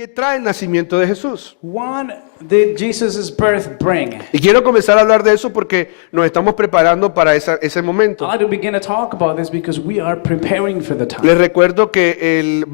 ¿Qué trae el nacimiento de Jesús? What did Jesus' birth bring? Y quiero comenzar a hablar de eso porque nos estamos preparando para ese momento. I'd like to begin to talk about this because we are preparing for the time. Les recuerdo que el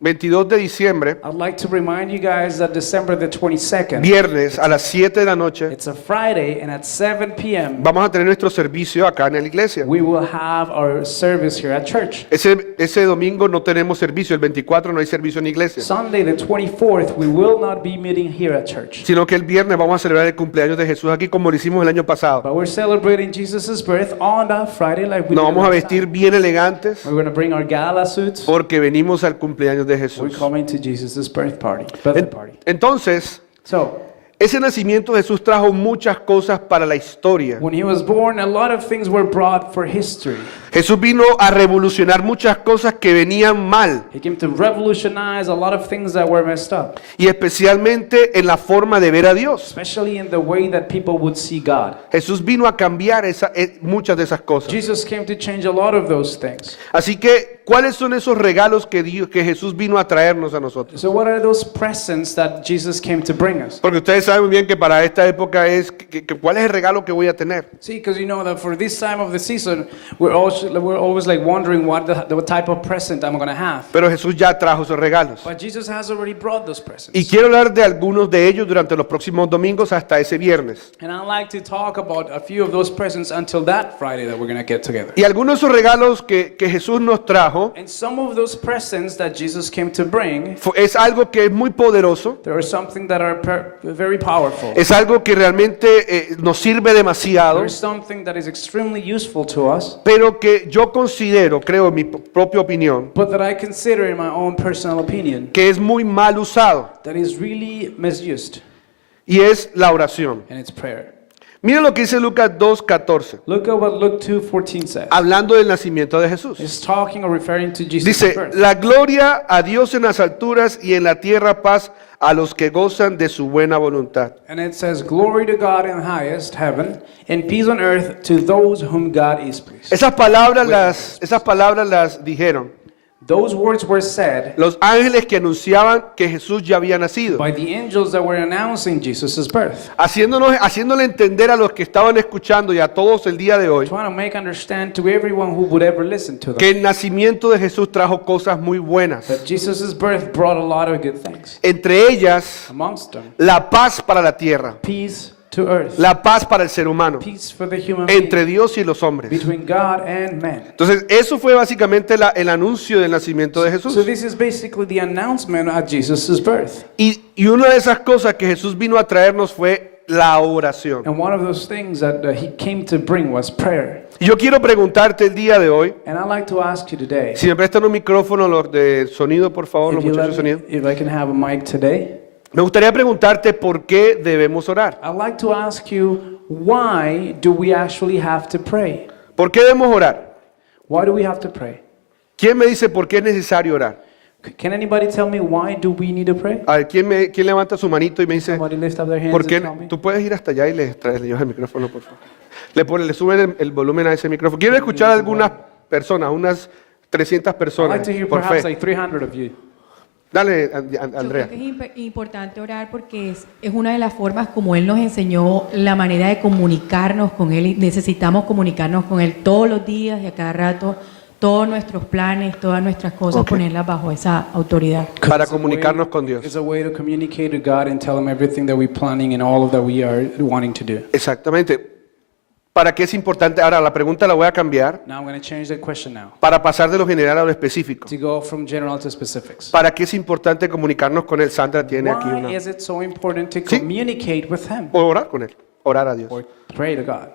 22 de diciembre, I'd like to remind you guys that December the 22nd, viernes a las 7 de la noche, it's a Friday, and at 7 p.m. vamos a tener nuestro servicio acá en la iglesia. we will have our service here at church. Ese domingo no tenemos servicio, el 24 no hay servicio en la iglesia, Sunday the 24th, we will not be meeting here at church. sino que el viernes vamos a celebrar el cumpleaños de Jesús aquí como lo hicimos el año pasado. But we're celebrating Jesus' birth on that Friday like we Nos did vamos a last vestir time. bien elegantes We're going to bring our gala suits. porque venimos al cumpleaños de We're Jesús. coming to Jesus' birthday party. Entonces, So, ese nacimiento de Jesús trajo muchas cosas para la historia. when he was born, a lot of things were brought for history. Jesús vino a revolucionar muchas cosas que venían mal, He came to revolutionize a lot of things that were messed up, y especialmente en la forma de ver a Dios. especially in the way that people would see God. Jesús vino a cambiar muchas de esas cosas. Jesus came to change a lot of those things. Así que, ¿cuáles son esos regalos que Jesús vino a traernos a nosotros? So what are those presents that Jesus came to bring us? Porque ustedes saben muy bien que para esta época ¿cuál es el regalo que voy a tener? See, because you know that for this time of the season, we're always like wondering what type of present I'm going to have. Pero Jesús ya trajo esos regalos. But Jesus has already brought those Y presents. quiero hablar de algunos de ellos durante los próximos domingos hasta ese viernes. And I'd like to talk about a few of those presents until that Friday that we're going to get together. Y algunos de esos regalos que Jesús nos trajo And some of those presents that Jesus came to bring, es algo que es muy poderoso, there are something that are very powerful. es algo que realmente nos sirve demasiado, There's something that is extremely useful to us, pero que yo considero, creo en mi propia opinión, but that I consider in my own personal opinion que es muy mal usado, that is really misused, y es la oración. and it's prayer. Miren lo que dice Lucas 2:14, Look at what Luke 2:14 says. hablando del nacimiento de Jesús. It's talking or referring to Jesus' Dice, birth. la gloria a Dios en las alturas y en la tierra paz a los que gozan de su buena voluntad. And it says, glory to God in highest heaven, and peace on earth to those whom God is pleased. Esas palabras las dijeron Those words were said los ángeles que anunciaban que Jesús ya había nacido, by the angels that were announcing Jesus' birth. haciéndole entender a los que estaban escuchando y a todos el día de hoy Trying to make understand to everyone who would ever listen to them que el nacimiento de Jesús trajo cosas muy buenas. that Jesus' birth brought a lot of good things. Entre ellas, Amongst them, la paz para la tierra, peace to earth, la paz para el ser humano, peace for the human entre being, Dios y los hombres. between God and man. Entonces, eso fue básicamente el anuncio del nacimiento de Jesús. So this is basically the announcement at Jesus' birth. Y una de esas cosas que Jesús vino a traernos fue la oración. And one of those things that he came to bring was prayer. Y yo quiero preguntarte el día de hoy, And I'd like to ask you today, si me prestan un micrófono los de sonido, por favor, los if, you muchachos de let me- sonido. if I can have a mic today, Me gustaría preguntarte por qué debemos orar. I'd like to ask you, why do we actually have to pray? ¿Por qué debemos orar? Why do we have to pray? ¿Quién me dice por qué es necesario orar? Can anybody tell me why do we need to pray? A ver, ¿quién levanta su manito y me dice, Somebody lift up their hands ¿por and qué? tell me. Tú puedes ir hasta allá y le llevas el micrófono, por favor. Le suben el volumen a ese micrófono. Quiero escuchar a algunas personas, unas 300 I'd personas, like to hear por perhaps fe. like 300 of you. Dale, Yo Andrea. creo que es importante orar porque es una de las formas como Él nos enseñó la manera de comunicarnos con Él y necesitamos comunicarnos con Él todos los días y a cada rato, todos nuestros planes, todas nuestras cosas, Ok. ponerlas bajo esa autoridad. Para It's a way- comunicarnos con Dios. It's a way to communicate to God and tell him everything that we're planning and all of that we are wanting to do. Exactamente. ¿Para qué es importante? Ahora, la pregunta la voy a cambiar Now I'm going to change the question now para pasar de lo general a lo específico. to go from general to specifics. ¿Para qué es importante comunicarnos con Él? Sandra tiene aquí Why una... is it so important to Sí. communicate with him O orar con Él, orar a Dios. or pray to God?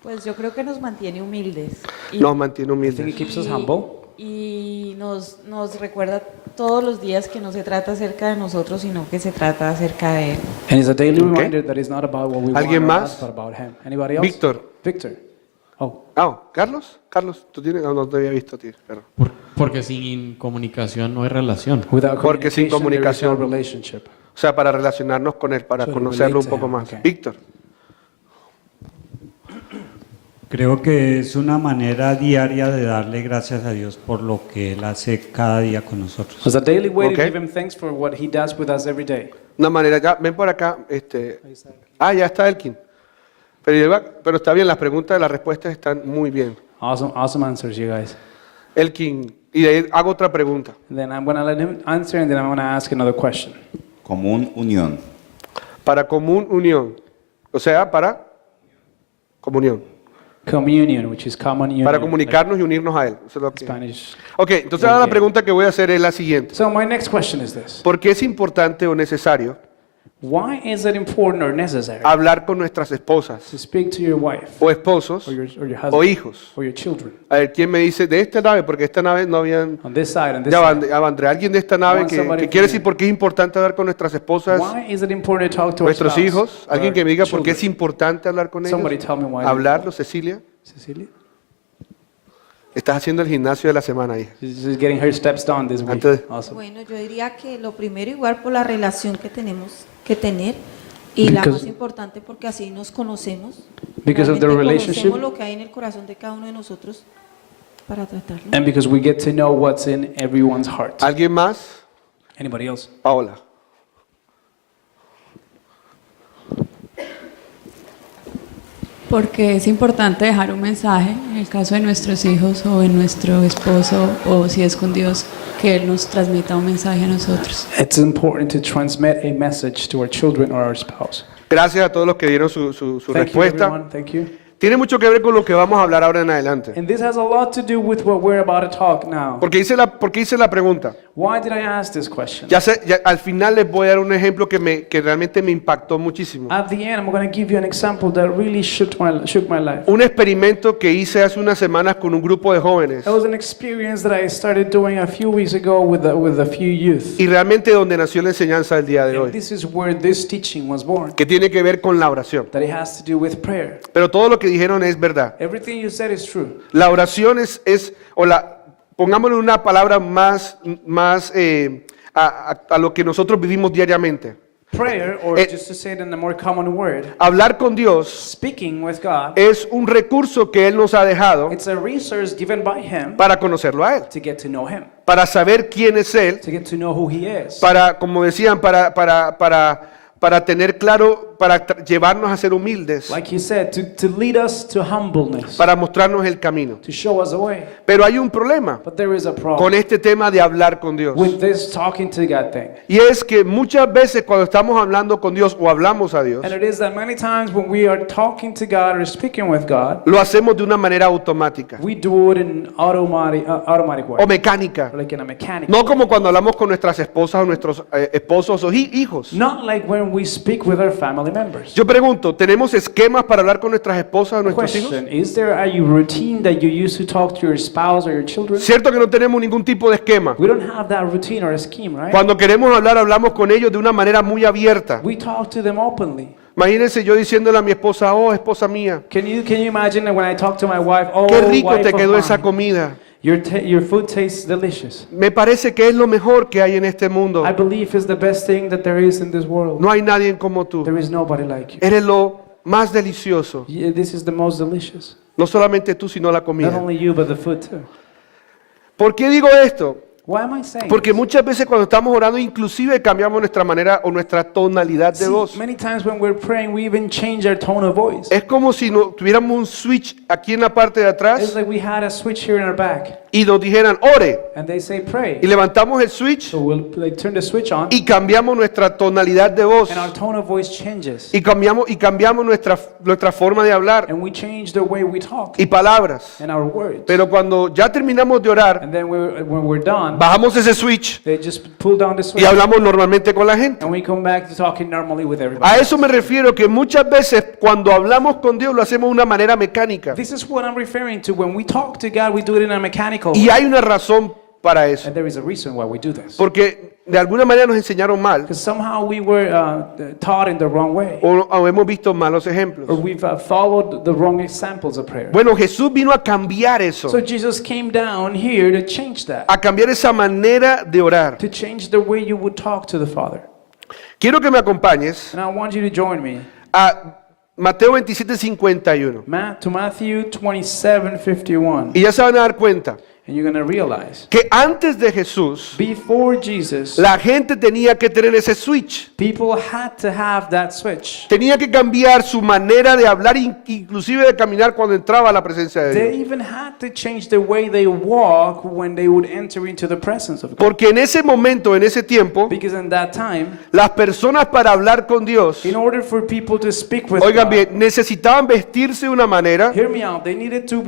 Pues yo creo que nos mantiene humildes y, Nos mantiene I think it humildes. keeps us humble. y nos recuerda todos los días que no se trata acerca de nosotros, sino que se trata acerca de Él. And it's a daily Okay. reminder that it's not about what we want ¿Alguien or más? us, but about him. Anybody else? Víctor. Victor. Oh, ¿Carlos? Carlos, tú tienes... No te había visto a ti, pero... Porque sin comunicación no hay relación. without Porque sin communication, there is no comunicación. relationship. O sea, para relacionarnos con Él, para So to conocerlo un relate to poco him, más. okay. Víctor. Creo que es una manera diaria de darle gracias a Dios por lo que Él hace cada día con nosotros. It's a daily way Okay. to give him thanks for what he does with us every day. Una manera, ya, ven por acá. Ya está Elkin. Pero está bien, las preguntas y las respuestas están muy bien. Awesome answers, you guys. Elkin, y de ahí hago otra pregunta. And then I'm going to let him answer, and then I'm going to ask another question. Común unión. Para común unión. O sea, para comunión. Communion, which is common union. Para like comunicarnos y unirnos a Él. Eso es lo que... Spanish. Ok, entonces ahora la pregunta que voy a hacer es la siguiente. So my next question is this. ¿Por qué es importante o necesario Why is it important or necessary hablar con nuestras esposas to speak to your wife o esposos or your o husband hijos? or your children? A ver, ¿quién me dice de esta nave? Porque esta nave no habían... On this side, on this Ya side. va, André, alguien de esta nave want que somebody quiere from decir por qué es importante hablar con nuestras esposas, Why is it important to talk to our nuestros spouse hijos. or Alguien que me diga por qué es children? importante hablar con ellos. Somebody tell me why. Hablarlo, Cecilia. Cecilia? Estás haciendo el gimnasio de la semana, hija. She's getting her steps done this week. Antes- Awesome. Bueno, yo diría que lo primero igual por la relación que tenemos que tener y la Because- más importante porque así nos conocemos. Because of the Realmente relationship. conocemos lo que hay en el corazón de cada uno de nosotros para tratarlo. And because we get to know what's in everyone's heart. ¿Alguien más? Anybody else? Paola. Porque es importante dejar un mensaje en el caso de nuestros hijos o en nuestro esposo o si es con Dios, que Él nos transmita un mensaje a nosotros. It's important to transmit a message to our children or our spouse. Gracias a todos los que dieron su Thank you, respuesta. everyone. Thank you. Tiene mucho que ver con lo que vamos a hablar ahora en adelante. And this has a lot to do with what we're about to talk now. ¿Por qué hice la pregunta? Why did I ask this question? Al final les voy a dar un ejemplo que realmente me impactó muchísimo. At the end, I'm going to give you an example that really shook my life. Un experimento que hice hace unas semanas con un grupo de jóvenes That was an experience that I started doing a few weeks ago with a few youth. y realmente donde nació la enseñanza del día de And hoy, this is where this teaching was born. que tiene que ver con la oración. That it has to do with prayer. Pero todo lo que dijeron es verdad. Everything you said is true. La oración pongámosle una palabra más a lo que nosotros vivimos diariamente. Prayer, or Eh, just to say it in a more common word, Hablar con Dios speaking with God, es un recurso que Él nos ha dejado it's a resource given by Him para conocerlo a Él, to get to know Him, para saber quién es Él, to get to know who He is, para, como decían, para tener claro, para llevarnos a ser humildes, like He said, to lead us to humbleness, para mostrarnos el camino. to show us the way. Pero hay un problema But there is a con problem este tema de hablar con Dios. with this talking to God thing. Y es que muchas veces cuando estamos hablando con Dios o hablamos a Dios, And it is that many times when we are talking to God or speaking with God, lo hacemos de una manera automática we do it in automatic way, o mecánica. like in a mechanic. No como cuando hablamos con nuestras esposas o nuestros esposos o hijos. Not like when we speak with our family members. Yo pregunto, ¿tenemos esquemas para hablar con nuestras esposas o nuestros hijos? Question: is there a routine that you use to talk to your spouse or your children? Cierto que no tenemos ningún tipo de esquema. We don't have that routine or a scheme, right? Cuando queremos hablar, hablamos con ellos de una manera muy abierta. We talk to them openly. Imagínense yo diciéndole a mi esposa, oh, esposa mía, Can you imagine that when I talk to my wife, oh, qué rico wife te of quedó mine, esa comida. your food tastes delicious. Me parece que es lo mejor que hay en este mundo. I believe it's the best thing that there is in this world. No hay nadie como tú. There is nobody like you. Eres lo más delicioso. Yeah, this is the most delicious. No solamente tú, sino la Not comida. only you, but the food too. ¿Por qué digo esto? Why am I saying Porque this? muchas veces cuando estamos orando, inclusive cambiamos nuestra manera o nuestra tonalidad de See, voz. many times when we're praying, we even change our tone of voice. Es como si tuviéramos un switch aquí en la parte de It's atrás like we had a switch here in our back, y nos dijeran, ore. and they say pray. Y levantamos el switch So we'll like turn the switch on, y cambiamos nuestra tonalidad de voz. and our tone of voice changes, Y cambiamos nuestra forma de hablar and we change the way we talk y palabras. and our words. Pero cuando ya terminamos de orar, And then when we're done, bajamos ese switch they just pull down the y switch, hablamos normalmente con la gente. and we come back to talking normally with everybody. A eso me refiero que muchas veces cuando hablamos con Dios lo hacemos de una manera mecánica. This is what I'm referring to. When we talk to God, we do it in a mechanical Y way. hay una razón para eso. And there is a reason why we do this. Porque de alguna manera nos enseñaron mal Because somehow we were taught in the wrong way, o hemos visto malos or ejemplos. we've followed the wrong examples of prayer. Bueno, Jesús vino a cambiar eso, So Jesus came down here to change that, a cambiar esa manera de orar. to change the way you would talk to the Father. Quiero que me acompañes And I want you to join me. a Mateo 27:51. To Matthew 27:51. Y ya se van a dar cuenta And you're going to realize, que antes de Jesús, before Jesus, la gente tenía que tener ese switch. people had to have that switch. Tenía que cambiar su manera de hablar, inclusive de caminar cuando entraba a la presencia de They Dios. even had to change the way they walk when they would enter into the presence of God. Porque en ese momento, en ese tiempo, Because in that time, las personas para hablar con Dios, in order for people to speak with oigan God, bien, necesitaban vestirse de una manera, hear me out, they needed to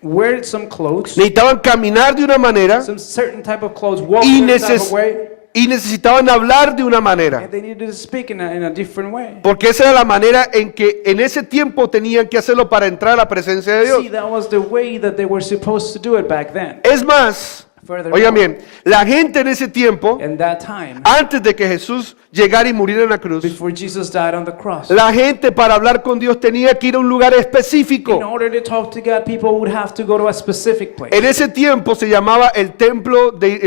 wear some clothes, necesitaban caminar de una manera some certain type of clothes, walk y, in a type of way, y necesitaban hablar de una manera. and they needed to speak in a different way. Porque esa era la manera en que en ese tiempo tenían que hacerlo para entrar a la presencia de Dios. See, that was the way that they were supposed to do it back then. Es más, oigan bien, la gente en ese tiempo, In that time, antes de que Jesús llegara y muriera en la cruz, before Jesus died on the cross, la gente para hablar con Dios tenía que ir a un lugar in específico. order to talk to God, people would have to go to a specific place. En ese tiempo se llamaba el templo de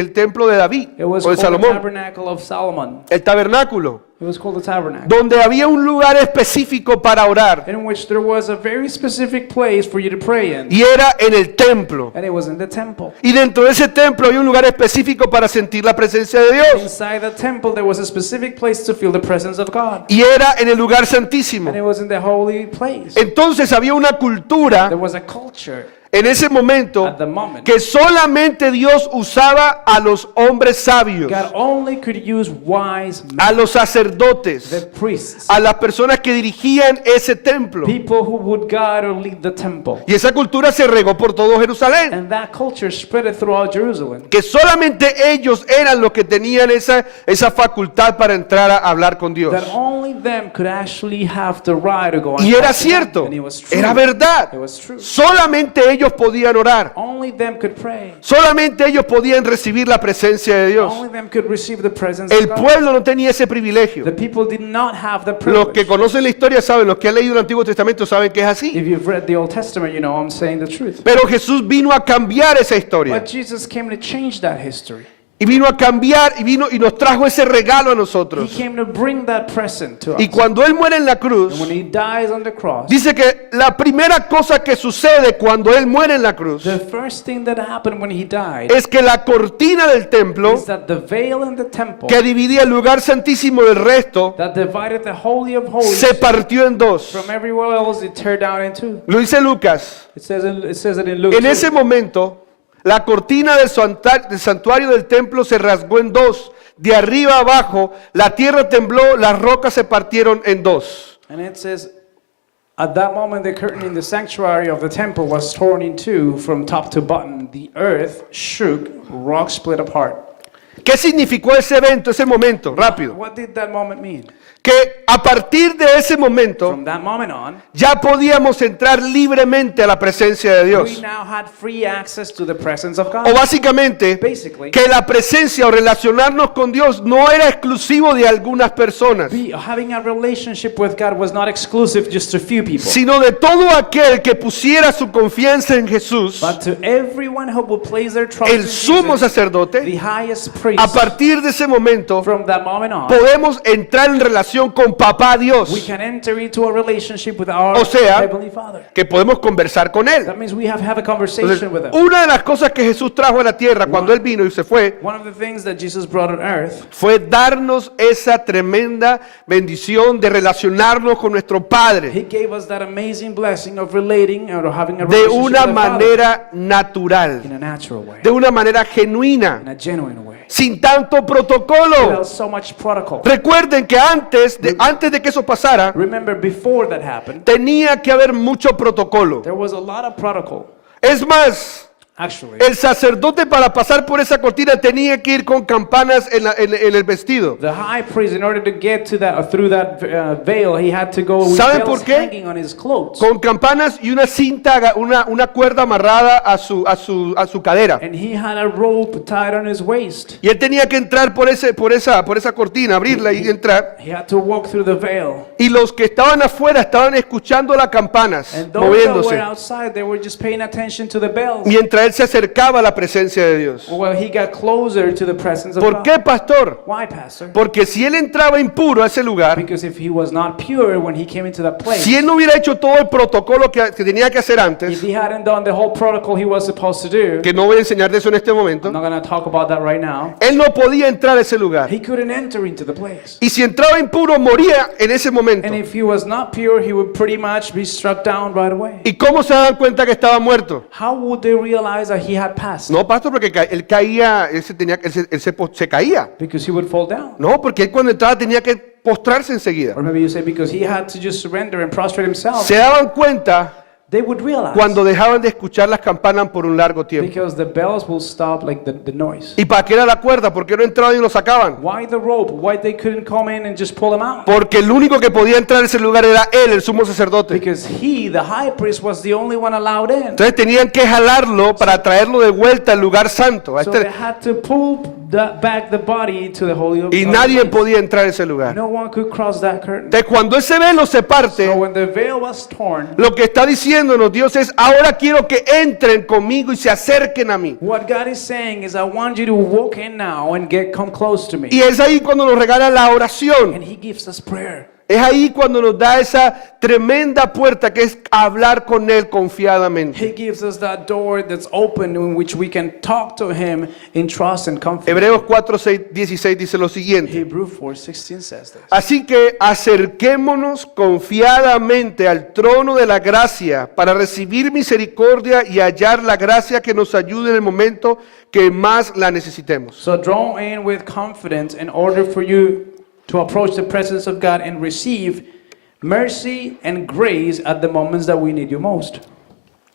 David It was o de called the Salomón, Tabernacle of Solomon. el tabernáculo, It was called the Tabernacle, donde había un lugar específico para orar in which there was a very specific place for you to pray in, y era en el templo. and it was in the temple. Y dentro de ese templo había un lugar específico para sentir la presencia de Dios Inside the temple, there was a specific place to feel the presence of God, y era en el lugar and santísimo. it was in the holy place. Entonces había una cultura There was a culture en ese momento at the moment. que solamente Dios usaba a los hombres sabios, God only could use wise men, a los the sacerdotes, priests, a las personas que dirigían ese templo. people who would guide or lead the temple. Y esa cultura se regó por todo Jerusalén, And that culture spread it throughout Jerusalem. que solamente ellos eran los que tenían esa facultad para entrar a hablar con Dios. That only them could actually have the right to go and Y era talk to God. cierto, And it was true. era verdad. It was true. Solamente ellos podían orar. Only them could pray. Solamente ellos podían recibir la presencia de Dios. Only them could receive the presence El of God. pueblo no tenía ese privilegio. The people did not have the Los que privilege. conocen la historia saben, los que han leído el Antiguo Testamento saben que es así. If you've read the Old Testament, you know I'm saying the truth. Pero Jesús vino a cambiar esa historia. But Jesus came to change that history. Y vino a cambiar y nos trajo ese regalo a He nosotros. came to bring that present to Y us. cuando Él muere en la cruz, And when he dies on the cross, dice que la primera cosa que sucede cuando Él muere en la cruz the first thing that happened when he died es que la cortina del templo is that the veil in the temple que dividía el lugar santísimo del resto that divided the Holy of Holies se partió en dos. from everywhere else, it tore down in two. Lo dice Lucas. It says it in Luke En 2. ese momento, la cortina del santuario del templo se rasgó en dos. De arriba a abajo, la tierra tembló, las rocas se partieron en dos. And it says, at that moment, the curtain in the sanctuary of the temple was torn in two from top to bottom. The earth shook, rocks split apart. ¿Qué significó ese evento, ese momento? Rápido. What did that moment mean? Que a partir de ese momento From that moment on, ya podíamos entrar libremente a la presencia de we Dios. now had free access to the presence of O God. básicamente, Basically, que la presencia o relacionarnos con Dios no era exclusivo de algunas personas, having a relationship with God was not exclusive just to few people, sino de todo aquel que pusiera su confianza en Jesús, but to everyone who would place their trust el in sumo Jesus, sacerdote. the highest priest. A partir de ese momento From that moment on, podemos entrar en relación con Papá we Dios, can enter into a relationship with our O sea, Heavenly Father. que podemos conversar con Él. That means we have a Entonces, conversation with Him. una de las cosas que Jesús trajo a la tierra cuando Él vino y se fue, One of the things that Jesus brought on earth fue darnos esa tremenda bendición de relacionarnos con nuestro Padre He gave us that amazing blessing of relating or having a de relationship una with the Father manera natural, in a natural way, de una manera genuina, in a genuine way, sin tanto protocolo. without so much protocol. Recuerden que antes de que eso pasara, Remember, before that happened, tenía que haber mucho protocolo. there was a lot of protocol. Es más, Actually, el sacerdote para pasar por esa cortina tenía que ir con campanas en el vestido. the high priest, in order to get to that or through that veil, he had to go with ¿Saben bells por qué? hanging on his clothes. Con campanas y una cinta, una cuerda amarrada a su cadera. And he had a rope tied on his waist. Y él tenía que entrar por esa cortina, abrirla y entrar. He had to walk through the veil. Y los que estaban afuera estaban escuchando las campanas And those that were moviéndose. outside, they were just paying attention to the bells. Mientras él él se acercaba a la presencia de Dios. Well, he got closer to the presence of ¿Por God. qué, pastor? Why, Pastor? Porque si él entraba impuro a ese lugar, Because if he was not pure when he came into that place, si él no hubiera hecho todo el protocolo que tenía que hacer if antes, he hadn't done the whole protocol he was supposed to do, que no voy a enseñar de eso en este I'm momento, not going to talk about that right now, él no podía entrar a ese lugar. he couldn't enter into the place. Y si entraba impuro, moría en ese momento. And if he was not pure, he would pretty much be struck down right away. ¿Y cómo se dan cuenta que estaba muerto? How would they realize that he had passed? No, pastor, porque él caía, se caía. Because he would fall down. No, porque él cuando entraba tenía que postrarse enseguida. Or maybe you say because he had to just surrender and prostrate himself. Se daban cuenta They would realize cuando dejaban de escuchar las campanas por un largo tiempo. because the bells will stop like the noise. ¿Y para qué era la cuerda? ¿Por qué no entraban y lo sacaban? Why the rope? Why they couldn't come in and just pull him out? Porque el único que podía entrar a ese lugar era él, el sumo sacerdote. Because he, the high priest, was the only one allowed in. Entonces tenían que jalarlo para traerlo de vuelta al lugar santo. So they had to pull back the body to the holy of Y holies. nadie podía entrar a ese lugar. No one could cross that curtain. Entonces cuando ese velo se So parte, when the veil was torn, lo que está diciéndonos Dios es, ahora quiero que entren conmigo y se acerquen a mí. what God is saying is, I want you to walk in now and come close to me. Y es ahí cuando nos regala la oración. And he gives us prayer. Es ahí cuando nos da esa tremenda puerta que es hablar con Él confiadamente. He gives us that door that's open in which we can talk to him in trust and confidence. Hebreos 4:16 dice lo siguiente. Hebrews 4:16 says this. Así que acerquémonos confiadamente al trono de la gracia para recibir misericordia y hallar la gracia que nos ayude en el momento que más la necesitemos. So draw in with confidence in order for you to approach the presence of God and receive mercy and grace at the moments that we need you most.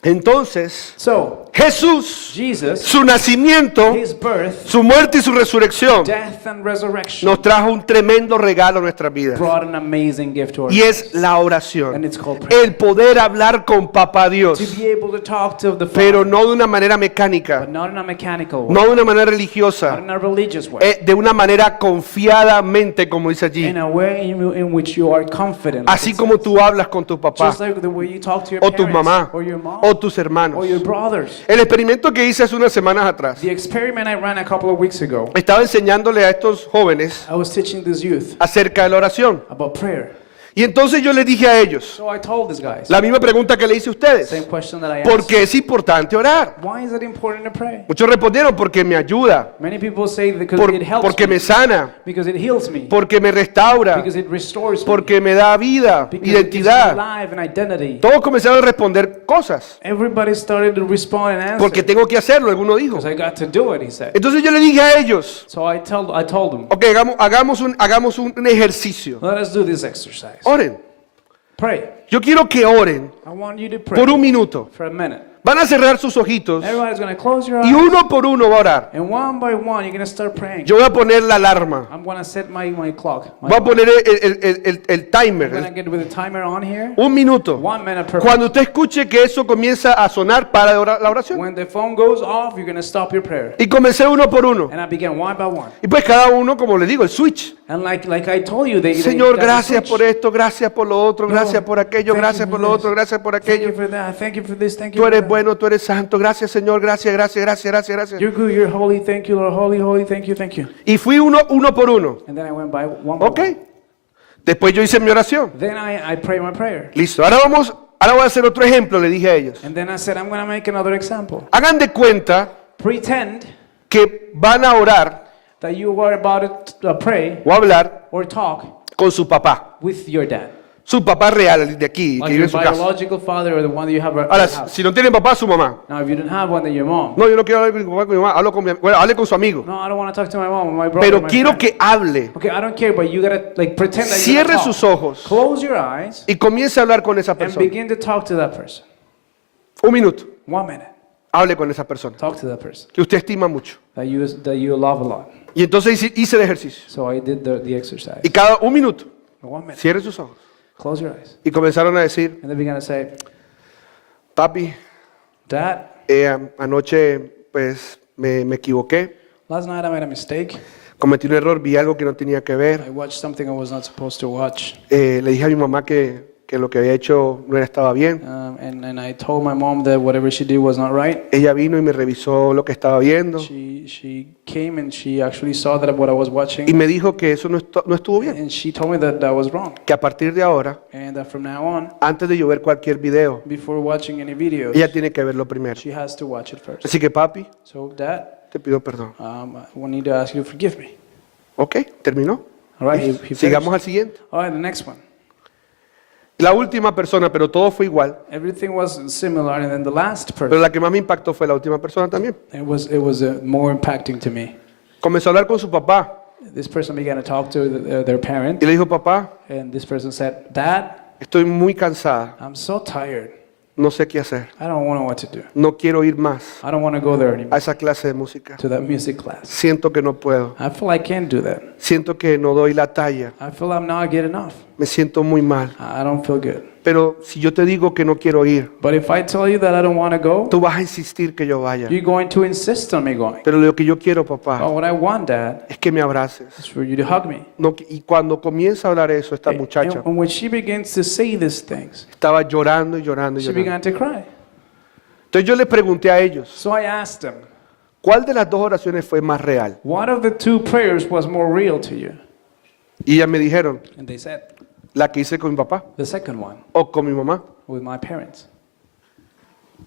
Entonces, So, Jesús, Jesus, su nacimiento, his birth, su muerte y su resurrección death, and resurrection nos trajo un tremendo regalo a nuestras vidas. brought an amazing gift to our Y es lives. la oración. And it's called prayer. El poder hablar con Papá Dios, To be able to talk to the pero Father, no de una manera mecánica, but not in a mechanical way, no de una manera not religiosa, in a religious way, de una manera confiadamente, como dice allí. in a way in which you are confident. Así como tú hablas con tu papá, Just like the way you talk to your o tu parents, mamá, or your mom, o tus hermanos. or your brothers. El experimento que hice hace unas semanas atrás, The experiment I ran a couple of weeks ago, estaba enseñándole a estos jóvenes I was teaching this youth acerca de la oración. about prayer. Y entonces yo les dije a ellos, So I told these guys, la misma pregunta que le hice a same ustedes, question that I ¿por asked. qué es importante orar? Why is it important to pray? Muchos respondieron, porque me ayuda, Many people say because it helps porque me me, sana, because it heals me, porque me restaura, because it restores me, porque me da vida, because it gives me identidad. life and identity. Todos comenzaron a responder cosas, Everybody started to respond and answer. porque tengo que hacerlo, alguno dijo. Because I got to do it, he said. Entonces yo le dije a ellos, So I told them, ok, hagamos un ejercicio. let us do this exercise. Oren. Pray. Yo quiero que oren I want you to pray por un minuto. for a minute. Van a cerrar sus ojitos Everybody's going to close your y eyes. uno por uno va a orar. And one by one, you're going to start praying. Yo voy a poner la alarma. I'm going to set my clock. Voy a poner el I'm going to timer. get with the timer on here. Un minuto. 1 minute per Cuando usted escuche que eso comienza a sonar, para la oración. When the phone goes off, you're going to stop your prayer. Y comencé uno por uno. And I began one by one. Y pues cada uno, como le digo, el switch. And like I told you, Señor, that's a gracias switch. por esto, gracias por lo otro, gracias por aquello, Thank gracias you por for lo this. otro, gracias por Thank you aquello. for that. Thank you for this. Thank you Tú for eres that. bueno, tú eres santo. Gracias, Señor. Gracias, gracias, gracias, gracias, gracias. You're good. You're holy. Thank you, Lord. Holy, holy. Thank you. Thank you. Y fui uno por uno. And then I went by one by Ok. one. Después yo hice mi oración. Then I prayed my prayer. Listo. Ahora voy a hacer otro ejemplo, le dije a ellos. And then I said, I'm going to make another example. Hagan de cuenta Pretend que van a orar that you are about to pray o hablar or talk con su papá. with your dad. Su papá real, el de aquí, Like que vive your en su casa. biological father or the one that you have at Ahora, your house. si no tienen papá, su mamá. Now, if you don't have one, then your mom. No, yo no quiero hablar con mi papá, con mi mamá. Hablo con bueno, hable con su amigo. No, I don't want to talk to my mom or my brother. Pero my quiero friend. que hable. Okay, I don't care, but you gotta like pretend that you're Cierre gonna sus talk. ojos Close your eyes y comience a hablar con esa and persona. begin to talk to that person. Un minuto. 1 minute. Hable con esa persona Talk to that person que usted estima mucho. that you love a lot. Y entonces hice el ejercicio. So I did the exercise. Y cada un minuto, 1 minute. cierre sus ojos. Close your eyes. Y comenzaron a decir, And they began to say, papi, Dad, anoche pues me equivoqué, last night I made a mistake. cometí un error, vi algo que no tenía que I ver. watched something I was not supposed to watch. Le dije a mi mamá que que lo que había hecho no estaba bien. And I told my mom that whatever she did was not right. Ella vino y me revisó lo que estaba viendo She came and she actually saw that what I was y watching, me dijo que eso no estuvo bien, and she told me that that was wrong, que a partir de ahora, and that from now on, antes de yo ver cualquier video, before watching any videos, ella tiene que verlo primero. she has to watch it first. Así que papi, So, Dad, te pido perdón. I need to ask you to forgive me. Ok, terminó. All right, he Sigamos finished. al siguiente. All right, the next one. La última persona, pero todo fue igual. Everything was similar, and then the last Pero person, la que más me impactó fue la última persona también. it was more impacting to me. Comenzó a hablar con su papá This person began to talk to their parent, y le dijo, papá, and this person said, Dad, estoy muy cansada, I'm so tired. no sé qué hacer, I don't know what to do. no quiero ir más I don't want to go there a anymore, esa clase de música. to that music class. Siento que no puedo, I feel I can't do that. siento que no doy la talla, I feel I'm not getting enough. me siento muy mal. I don't feel good. Pero si yo te digo que no quiero ir, But if I tell you that I don't want to go, tú vas a insistir que yo vaya. you're going to insist on me going. Pero lo que yo quiero, But papá, what I want, Dad, es que me abraces. is for you to hug me. No, y cuando comienza a hablar eso, esta And muchacha when she begins to say these things, estaba llorando y llorando y she llorando. began to cry. Entonces yo le pregunté a ellos, So I asked them, ¿cuál de las dos oraciones fue más real? what of the two prayers was more real to you? Y ellas me dijeron, And they said, la que hice con mi papá the second one, o con mi mamá. with my parents.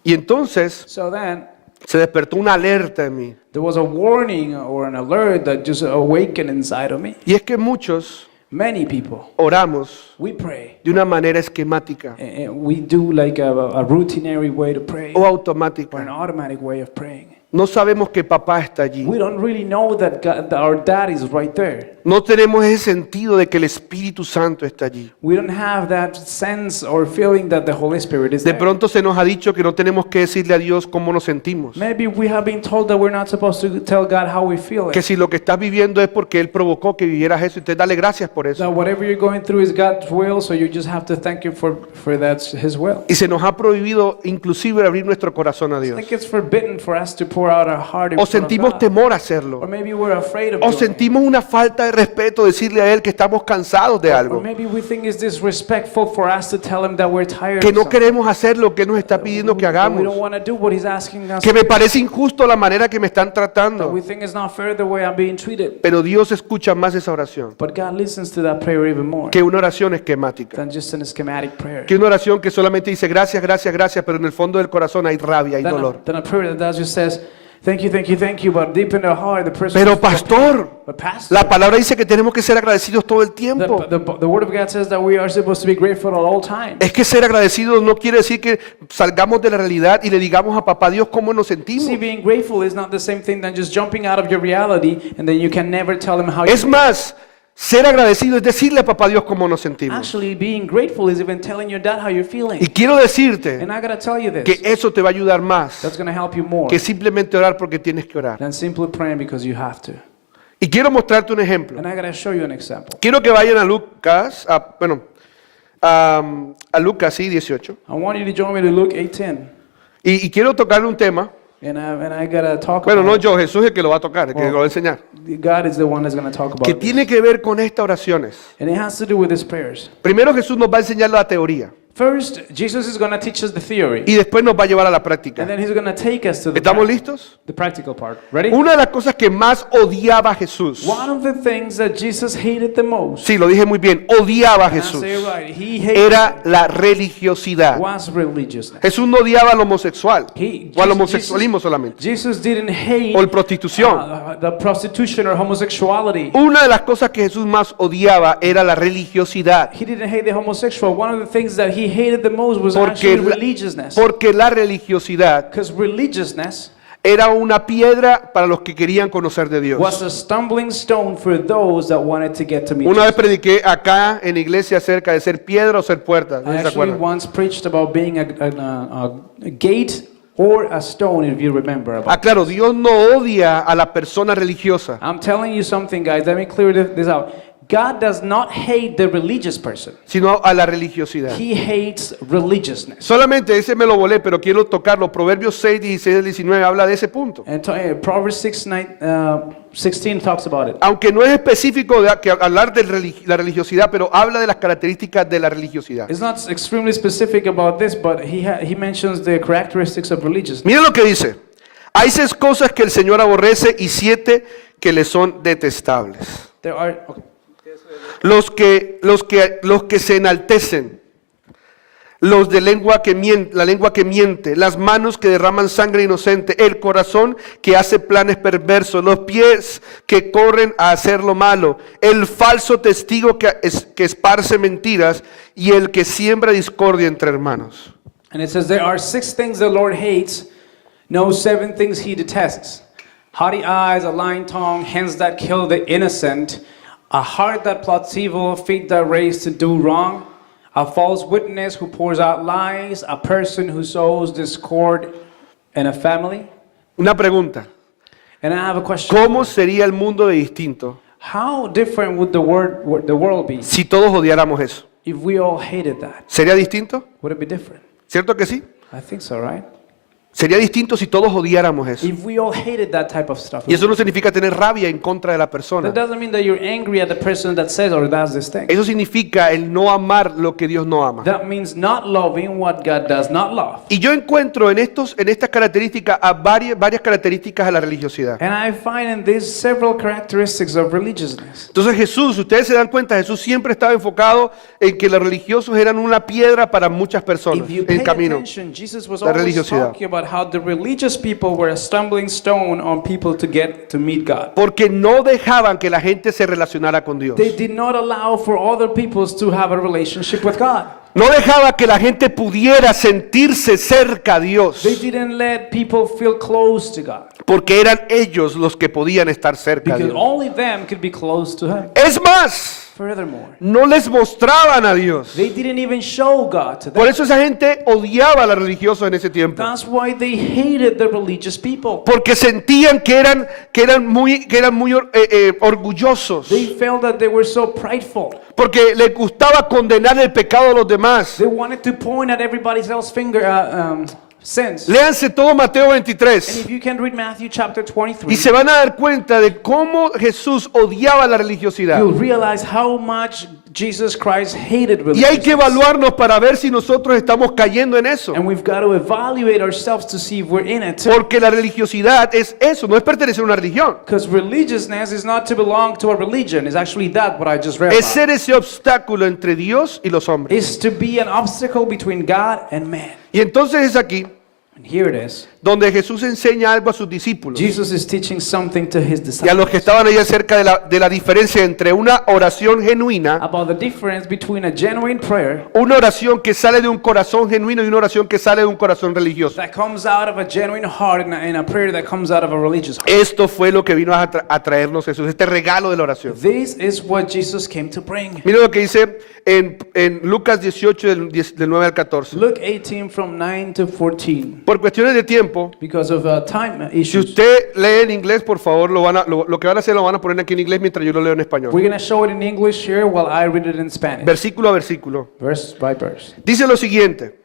Y entonces So then, se despertó una alerta en mí. there was a warning or an alert that just awakened inside of me. Y es que muchos Many people, oramos we pray. de una manera esquemática And we do like a routinary way to pray o or an automática. automatic way of praying. No sabemos que papá está allí. We don't really know that, that our dad is right there. No tenemos ese sentido de que el Espíritu Santo está allí. We don't have that sense or feeling that the Holy Spirit is De there. pronto se nos ha dicho que no tenemos que decirle a Dios cómo nos sentimos. Maybe we have been told that we're not supposed to tell God how we feel. Que si lo que estás viviendo es porque Él provocó que vivieras eso, entonces dale gracias por eso. That whatever you're going through is God's will, so you just have to thank Him for that's His will. Y se nos ha prohibido inclusive abrir nuestro corazón a I Dios. think it's forbidden for us to pour out our heart in O front of sentimos God. temor a Or hacerlo. maybe we're afraid of O doing it. sentimos una falta de respeto decirle a Él que estamos cansados de Or algo. maybe we think it's disrespectful for us to tell Him that we're tired Que of no something. queremos hacer lo que Él nos está pidiendo que That we hagamos. don't want to do what He's asking us Que to me do. parece injusto la manera que me están That tratando. we think it's not fair the way I'm being treated. Pero Dios escucha más esa oración But God listens to that prayer even more que una oración esquemática. than just in a schematic prayer. Que una oración que solamente dice gracias, gracias, gracias, pero en el fondo del corazón hay rabia, hay dolor. Then a prayer that just says, thank you, thank you, thank you, but deep in the heart, the person Pero is full of pain. pastor, But pastor, la palabra dice que tenemos que ser agradecidos todo el tiempo. the Word of God says that we are supposed to be grateful at all times. Es que ser agradecidos no quiere decir que salgamos de la realidad y le digamos a papá Dios cómo nos sentimos. See, being grateful is not the same thing than just jumping out of your reality and then you can never tell Him how you Es más, ser agradecido es decirle a papá Dios cómo nos sentimos. Actually, being grateful is even telling your dad how you're feeling. Y quiero decirte And I gotta tell you this, que eso te va a ayudar más that's gonna help you more que simplemente orar porque tienes que orar. than simply praying because you have to. Y quiero mostrarte un ejemplo. And I gotta show you an example. Quiero que vayan a Lucas, a Lucas, sí, 18. I want you to join me to Luke 8:10. Y quiero tocarle un tema. And I gotta talk Bueno, no about yo, Jesús es el que lo va a tocar, el que Well, lo va a enseñar. God is the one that's gonna talk about Que this. tiene que ver con estas oraciones. And it has to do with his prayers. Primero Jesús nos va a enseñar la teoría First, Jesus is gonna teach us the theory. y después nos va a llevar a la And práctica. then he's gonna take us to the ¿Estamos listos? practical part. Ready? Una de las cosas que más odiaba Jesús, One of the things that Jesus hated the most, sí, lo dije muy bien, odiaba a and I Jesús, say it right, he hated era la religiosidad. was religiousness. Jesús no odiaba al homosexual He- o al Jesus- homosexualismo solamente, Jesus didn't hate o la prostitución. the prostitution or homosexuality. Una de las cosas que Jesús más odiaba era la religiosidad. He didn't hate the homosexual. One of the things that he hated the most was Porque actually la, religiousness. porque la religiosidad Because religiousness era una piedra para los que querían conocer de Dios. was a stumbling stone for those that wanted to get to meet Una vez Jesus. prediqué acá en iglesia acerca de ser piedra o ser puerta. ¿No I se actually acuerdan? once preached about being a gate or a stone, if you remember. About Ah, claro, Dios no odia a la persona religiosa. I'm telling you something, guys. Let me clear this out. God does not hate the religious person. sino a la religiosidad. He hates religiousness. Solamente ese me lo volé, pero quiero tocarlo. Proverbios 6, 16 al 19 habla de ese punto. And Proverbs 16 talks about it. Aunque no es específico de que hablar de la religiosidad, pero habla de las características de la religiosidad. It's not extremely specific about this, but he mentions the characteristics of religiousness. Miren lo que dice. Hay 6 cosas que el Señor aborrece y 7 que le son detestables. There are okay. Los que se enaltecen, los de lengua que miente, la lengua que miente, las manos que derraman sangre inocente, el corazón que hace planes perversos, los pies que corren a hacer lo malo, el falso testigo que esparce mentiras y el que siembra discordia entre hermanos. And it says there are 6 things the Lord hates, no 7 things he detests. Haughty eyes, a lying tongue, hands that kill the innocent, a heart that plots evil, feet that race to do wrong, a false witness who pours out lies, a person who sows discord in a family. Una pregunta. And I have a question. ¿Cómo sería el mundo de distinto How different would the world be si todos odiáramos eso? if we all hated that? ¿Sería distinto? Would it be different? ¿Cierto que sí? I think so, right? Sería distinto si todos odiáramos eso. If we all hated that type of stuff. Y eso no significa tener rabia en contra de la persona. That doesn't mean that you're angry at the person that says or does this thing. Eso significa el no amar lo que Dios no ama. That means not loving what God does not love. Y yo encuentro en estas características a varias características a la religiosidad. And I find in this several characteristics of religiousness. Entonces Jesús, ustedes se dan cuenta, Jesús siempre estaba enfocado en que los religiosos eran una piedra para muchas personas If you en pay el camino. attention, Jesus was La always religiosidad. talking about how the religious people were a stumbling stone on people to get to meet God. Porque no dejaban que la gente se relacionara con Dios. They did not allow for other peoples to have a relationship with God. No dejaba que la gente pudiera sentirse cerca a Dios. They didn't let people feel close to God. Porque eran ellos los que podían estar cerca de Because Dios. only them could be close to Him. Es más, Furthermore, no les mostraban a Dios. they didn't even show God to Por them. eso esa gente odiaba a los religiosos en ese tiempo. That's why they hated the religious people. Porque sentían que eran muy orgullosos. They felt that they were so prideful. Porque les gustaba condenar el pecado de los demás. They wanted to point at everybody else's sins. Léanse todo Mateo And 23 if you can read Matthew chapter 23, y se van a dar cuenta de cómo Jesús odiaba la religiosidad. you'll realize how much Jesus Christ hated Y hay que religiousness. evaluarnos para ver si nosotros estamos cayendo en eso. And we've got to evaluate ourselves to see if we're in it too. Porque la religiosidad es eso, no es pertenecer a una religión. Because religiousness is not to belong to a religion. It's actually that what I just read Es about. ser ese obstáculo entre Dios y los hombres. Is to be an obstacle between God and man. Y entonces es aquí And here it is. donde Jesús enseña algo a sus discípulos Jesus is teaching something to his y a disciples los que estaban ahí acerca de la diferencia entre una oración genuina, about the difference between a genuine prayer una oración que sale de un corazón genuino y una oración que sale de un corazón religioso. that comes out of a genuine heart and a prayer that comes out of a religious heart. Esto fue lo que vino a traernos Jesús, este regalo de la oración. This is what Jesus came to bring. Miren lo que dice en Lucas 18 del 9 al 14. Luke 18 from 9 to 14. Por cuestiones de tiempo, Because of time si issues, usted lee en inglés, por favor, lo que van a hacer lo van a poner aquí en inglés mientras yo lo leo en español. we're going to show it in English here while I read it in Spanish. Versículo a versículo. Verse by verse. Dice lo siguiente.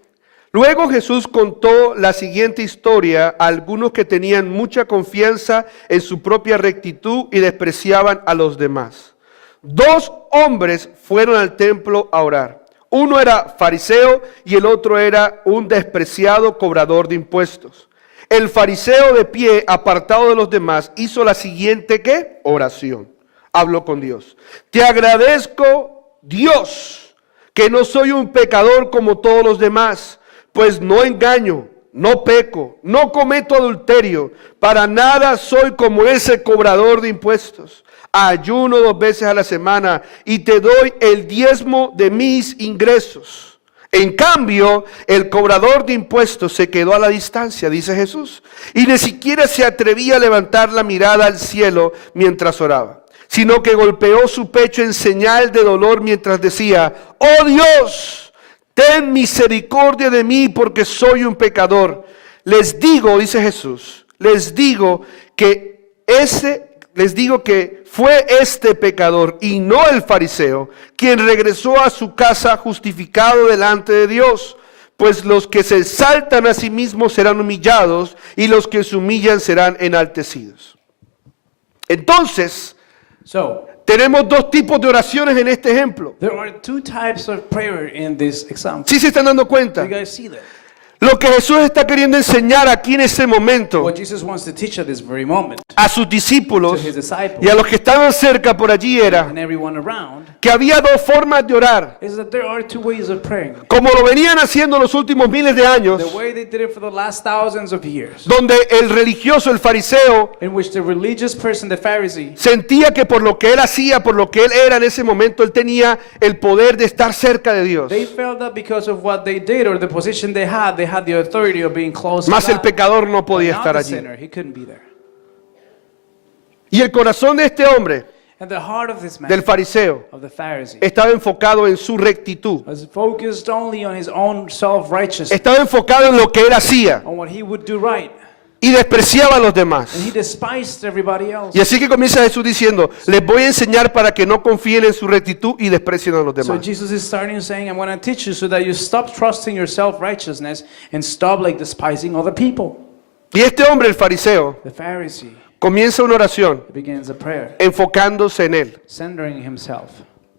Luego Jesús contó la siguiente historia a algunos que tenían mucha confianza en su propia rectitud y despreciaban a los demás. 2 hombres fueron al templo a orar. Uno era fariseo y el otro era un despreciado cobrador de impuestos. El fariseo de pie, apartado de los demás, hizo la siguiente ¿qué? Oración. Habló con Dios. Te agradezco, Dios, que no soy un pecador como todos los demás, pues no engaño, no peco, no cometo adulterio, para nada soy como ese cobrador de impuestos. Ayuno 2 veces a la semana y te doy el diezmo de mis ingresos. En cambio, el cobrador de impuestos se quedó a la distancia, dice Jesús, y ni siquiera se atrevía a levantar la mirada al cielo mientras oraba, sino que golpeó su pecho en señal de dolor mientras decía, oh Dios, ten misericordia de mí porque soy un pecador. Les digo, dice Jesús, les digo que ese les digo que fue este pecador y no el fariseo quien regresó a su casa justificado delante de Dios. Pues los que se exaltan a sí mismos serán humillados y los que se humillan serán enaltecidos. Entonces, So, tenemos dos tipos de oraciones en este ejemplo. there are two types of prayer in this example. ¿Sí se están dando cuenta? You guys see that? Lo que Jesús está queriendo enseñar aquí en ese momento What Jesus wants to teach at this very moment a sus discípulos to his disciples y a los que estaban cerca por allí era and everyone around que había dos formas de orar, is that there are two ways of praying. como lo venían haciendo los últimos miles de años, The way they did it for the last thousands of years, donde el religioso, el fariseo, in which the religious person, the Pharisee, sentía que por lo que él hacía, por lo que él era en ese momento, él tenía el poder de estar cerca de Dios. they felt that because of what they did or the position they had the authority of being close to Mas el God. pecador no But podía not estar the allí. sinner, he couldn't be there. Y el corazón de este hombre, And the heart of this man, del fariseo, of the Pharisee, estaba enfocado en su rectitud. was focused only on his own self-righteousness, Estaba enfocado en lo que él hacía on what he would do right. y despreciaba a los And he demás. despised everybody else. Y así que comienza Jesús diciendo, les voy a enseñar para que no confíen en su rectitud y desprecien a los So demás. Jesus is starting saying, I'm going to teach you so that you stop trusting your self-righteousness and stop like despising other people. Y este hombre, el fariseo, The Pharisee comienza una oración begins a prayer, enfocándose en él, centering himself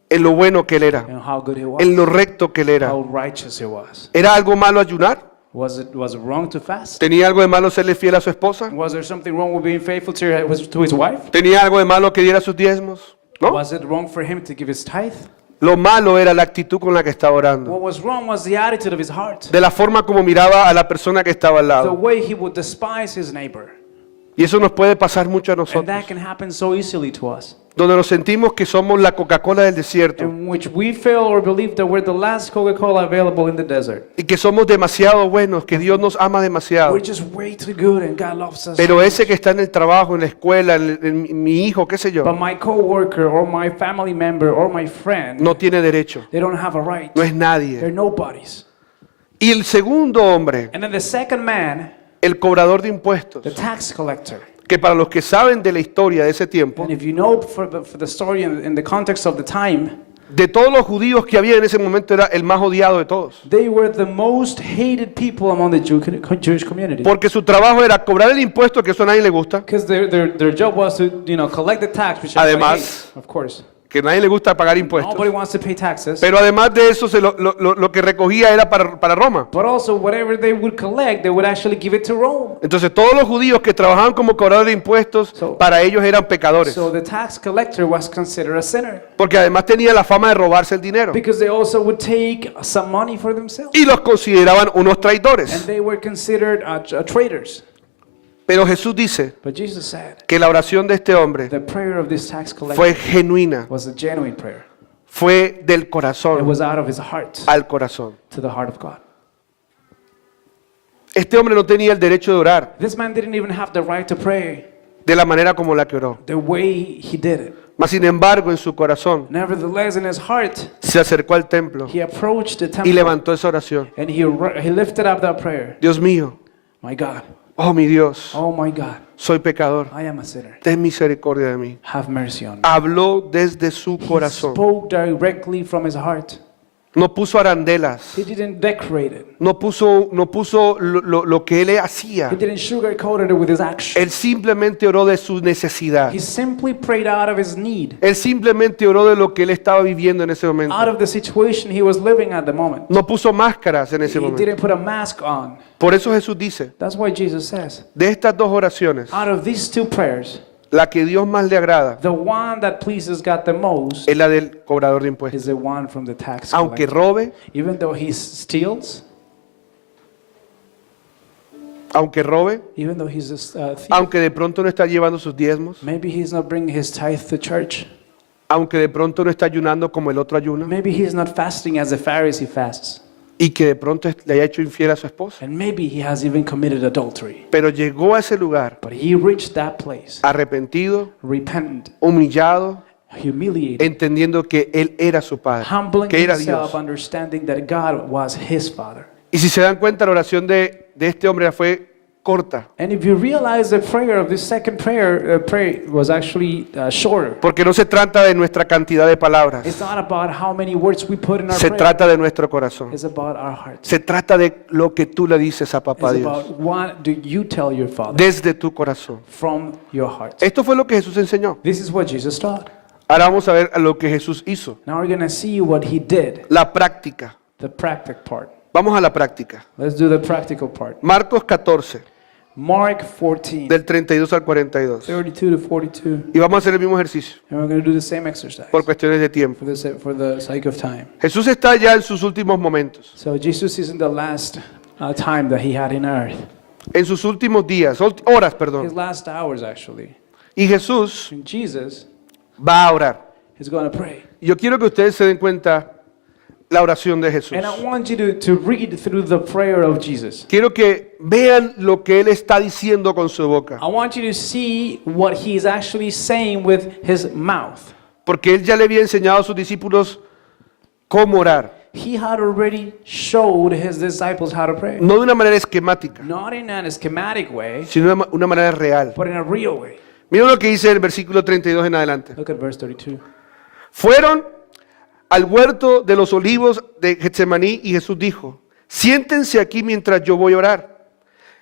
en lo bueno que él era, in how good he was, en lo recto que él era. how righteous he was. ¿Era algo malo ayunar? Was it wrong to fast? ¿Tenía algo de malo serle fiel a su esposa? Was there something wrong with being faithful to his wife? ¿Tenía algo de malo que diera sus diezmos? ¿No? Was it wrong for him to give his tithe? Lo malo era la actitud con la que estaba orando, What was wrong was the attitude of his heart, de la forma como miraba a la persona que estaba al the lado. way he would despise his neighbor. Y eso nos puede pasar mucho a And nosotros, that can happen so easily to us, donde nos sentimos que somos la Coca-Cola del desierto in which we feel or believe that we're the last Coca-Cola available in the desert. y que somos demasiado buenos, que Dios nos ama demasiado. We're just way too good and God loves us. Pero so ese much. que está en el trabajo, en la escuela, mi hijo, qué sé yo, But my coworker or my family member or my friend, no tiene derecho, they don't have a right. no es They're nadie. nobodies. Y el segundo hombre, And then the second man, el cobrador de impuestos, the tax collector. que para los que saben de la historia de ese tiempo, And if you know for the story in the context of the time, de todos los judíos que había en ese momento era el más odiado de todos. they were the most hated people among the Jewish community. Porque su trabajo era cobrar el impuesto, que eso a nadie le gusta, Because their job was to, collect the tax, which everybody Además, hates, of course. que a nadie le gusta pagar impuestos. Nobody wants to pay taxes. Pero además de eso, lo que recogía era para Roma. But also, whatever they would collect, they would actually give it to Rome. Entonces todos los judíos que trabajaban como cobradores de impuestos, So- para ellos eran pecadores. So the tax collector was considered a sinner. Porque además tenía la fama de robarse el dinero. Because they also would take some money for themselves. Y los consideraban unos And traidores. they were considered traitors. Pero Jesús dice But Jesus said, que la oración de este hombre the prayer of this tax collector fue genuina, was a genuine prayer. fue del It corazón was out of his heart al corazón. to the heart of God. Este hombre no tenía el derecho de orar This man didn't even have the right to pray de la manera como la que oró. the way he did it. Mas sin embargo, en su corazón Nevertheless, in his heart, se acercó al templo he approached the y temple levantó esa oración. and he lifted up that prayer. Dios mío, My God, oh mi Dios, oh my God, soy pecador. I am a sinner. Ten misericordia de mí. Have mercy on me. Habló desde su He corazón. spoke directly from his heart. No puso arandelas. He didn't decorate it. No puso lo que él hacía. He didn't sugarcoat it with his action. Él simplemente oró de su necesidad. He simply prayed out of his need, Él simplemente oró de lo que él estaba viviendo en ese momento. out of the situation he was living at the moment. No puso máscaras en ese He momento. didn't put a mask on. Por eso Jesús dice, That's why Jesus says, de estas dos oraciones, out of these two prayers, la que Dios más le agrada the one that pleases God the most es la del cobrador de impuestos. is the one from the tax Aunque collector. robe, Even though he steals, aunque robe, even though he's a thief, aunque de pronto no está llevando sus diezmos, maybe he's not bringing his tithe to church. aunque de pronto no está ayunando como el otro ayuna, Maybe he's not fasting as the Pharisee fasts. y que de pronto le haya hecho infiel a su esposa. And maybe he has even committed adultery. Pero llegó a ese lugar But he reached that place, arrepentido, repentant, humillado, humiliated, entendiendo que él era su padre, humbling que era himself, Dios. understanding that God was his father. Y si se dan cuenta, la oración de este hombre fue corta, And if you realize the prayer of this second prayer was actually shorter. porque no se trata de nuestra cantidad de palabras, It's not about how many words we put in our se prayer. trata de nuestro corazón. It's about our hearts. Se trata de lo que tú le dices a papá It's Dios, about what do you tell your Father desde tu corazón. from your heart. Esto fue lo que Jesús enseñó. This is what Jesus taught. Ahora vamos a ver a lo que Jesús hizo, Now we're going to see what he did, la práctica. the practical part. Vamos a la práctica. Let's do the practical part. Marcos 14, Mark 14, del 32 al 42. 32 to 42. Y vamos a hacer el mismo ejercicio, And we're going to do the same exercise por cuestiones de tiempo. for the sake of time. Jesús está ya en sus últimos momentos, So Jesus is in the last time that he had in earth. en sus últimos días, horas, His perdón. last hours, actually. Y Jesús And Jesus va a orar. is going to pray. Y yo quiero que ustedes se den cuenta la oración de Jesús. And I want you to read through the prayer of Jesus. Quiero que vean lo que Él está diciendo con su boca. I want you to see what he is actually saying with his mouth. Porque Él ya le había enseñado a sus discípulos cómo orar. He had already showed his disciples how to pray. No de una manera esquemática, Not in a schematic way, sino de una manera real. but in a real way. Miren lo que dice el versículo 32 en adelante. Look at verse 32. Fueron al huerto de los olivos de Getsemaní y Jesús dijo, siéntense aquí mientras yo voy a orar.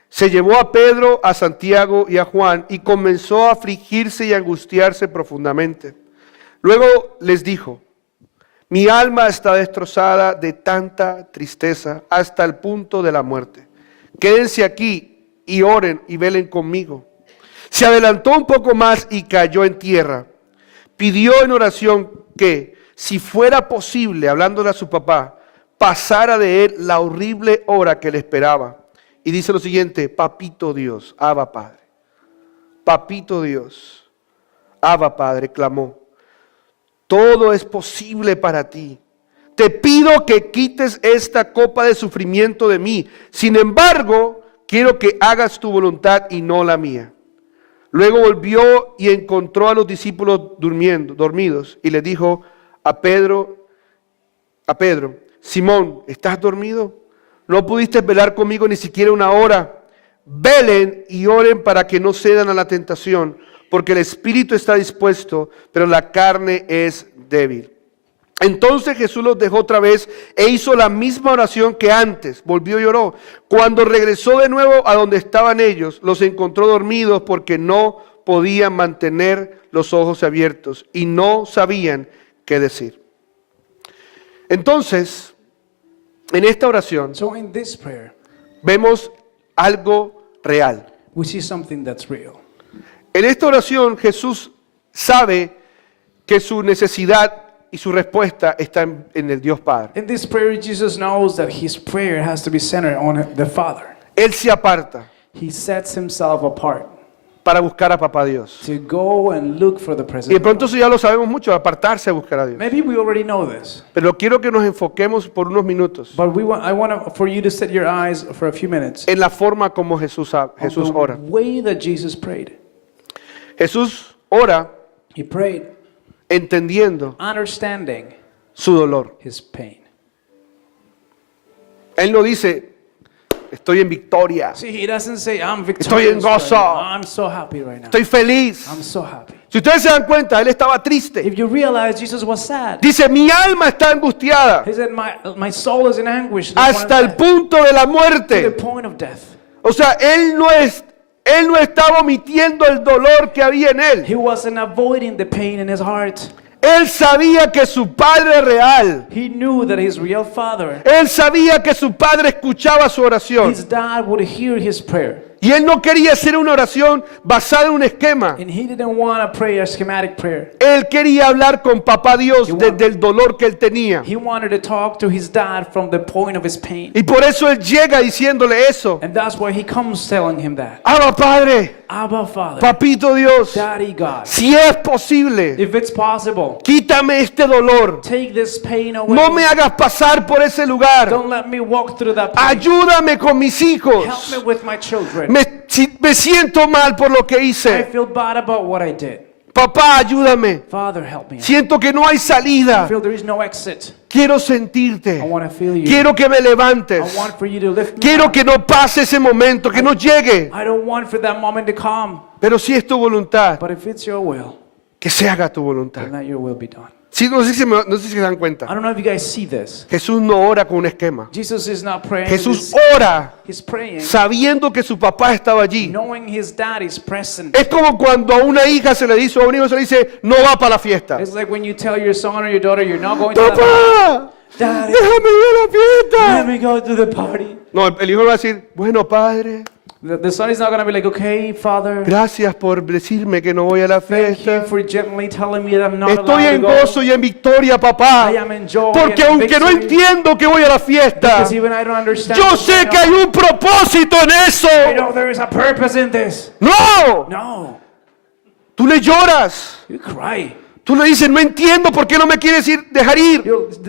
Se llevó a Pedro, a Santiago y a Juan y comenzó a afligirse y a angustiarse profundamente. Luego les dijo, mi alma está destrozada de tanta tristeza hasta el punto de la muerte. Quédense aquí y oren y velen conmigo. Se adelantó un poco más y cayó en tierra. Pidió en oración que, si fuera posible, hablándole a su papá, pasara de él la horrible hora que le esperaba. Y dice lo siguiente, papito Dios, Abba Padre. Papito Dios, Abba Padre, clamó. Todo es posible para ti. Te pido que quites esta copa de sufrimiento de mí. Sin embargo, quiero que hagas tu voluntad y no la mía. Luego volvió y encontró a los discípulos dormidos, y les dijo a Pedro, Simón, ¿estás dormido? ¿No pudiste velar conmigo ni siquiera una hora? Velen y oren para que no cedan a la tentación, porque el espíritu está dispuesto, pero la carne es débil. Entonces Jesús los dejó otra vez e hizo la misma oración que antes, volvió y oró. Cuando regresó de nuevo a donde estaban ellos, los encontró dormidos porque no podían mantener los ojos abiertos y no sabían qué decir. Entonces, en esta oración So in this prayer, vemos algo real. we see something that's real. En esta oración Jesús sabe que su necesidad y su respuesta está en el Dios Padre. In this prayer, Jesus knows that his prayer has to be centered on the Father. Él se aparta He sets himself apart para buscar a Papá Dios. to go and look for the Y de presence. pronto eso ya lo sabemos mucho, apartarse a buscar a Dios. Maybe we already know this, Pero quiero que nos enfoquemos por unos minutos but I want for you to set your eyes for a few minutes en la forma como Jesús on ora. the way that Jesus prayed. Jesús ora He prayed entendiendo understanding su dolor. his pain. Él no dice, estoy en victoria, See, he doesn't say, I'm Estoy en victorious right gozo. now. I'm so happy right now. estoy feliz. I'm so happy. Si ustedes se dan cuenta, él estaba triste. If you realize Jesus was sad, Dice, mi alma está angustiada he said, my soul is in anguish to the point of hasta el death." punto de la To the muerte. point of death. O sea, él no estaba omitiendo el dolor que había en él. He wasn't avoiding the pain in his heart. Él sabía que su padre es real. He knew that his real father, Él sabía que su padre escuchaba su oración. his dad, would hear his prayer. Y él no quería hacer una oración basada en un esquema. And he didn't want to pray a schematic prayer. Él quería hablar con papá Dios desde el dolor que él tenía. He wanted to talk to his dad from the point of his pain. Y por eso él llega diciéndole eso. And that's why he comes telling him that. Abba Padre, Abba, Father, papito Dios, Daddy God, si es posible, if it's possible, quítame este dolor. take this pain away. No me hagas pasar por ese lugar. Don't let me walk through that pain. Ayúdame con mis hijos. Help me with my children. Me siento mal por lo que I hice. feel bad about what I did. Papá, ayúdame. Father, help me. Siento que no hay I salida. feel there is no exit. Quiero I sentirte. want to feel you. Quiero que me I levantes. want for you to lift me Quiero up. que no pase ese momento, que no llegue. I don't want for that moment to come. Pero si es tu voluntad, But if it's your will, que se haga tu voluntad. then let your will be done. Sí, no sé no sé si se dan I cuenta. don't know if you guys see this. Jesús no ora con un esquema. Jesus is not praying. Jesús with ora He's praying, sabiendo que su papá estaba allí. knowing his dad is present. Es como cuando a una hija se le dice, o a un hijo se le dice, no va para la fiesta. It's like when you tell your son or your daughter you're not going to the party. ¡Papá! Daddy, ¡Déjame ir a la fiesta! let me go to the party. No, el hijo va a decir, bueno, padre, The son is not going to be like, okay, father, gracias por decirme que no voy a la thank you fiesta. for gently telling me that I'm not Estoy allowed en to go. gozo y en victoria, papá. I am in joy Porque and aunque no victory. entiendo que voy a la fiesta, Because even I don't understand. yo what's sé going que on. hay un propósito en eso. I know there is a purpose in this. No, No, tú le lloras. you cry. Tú le dices, no entiendo por qué no me quieres dejar ir.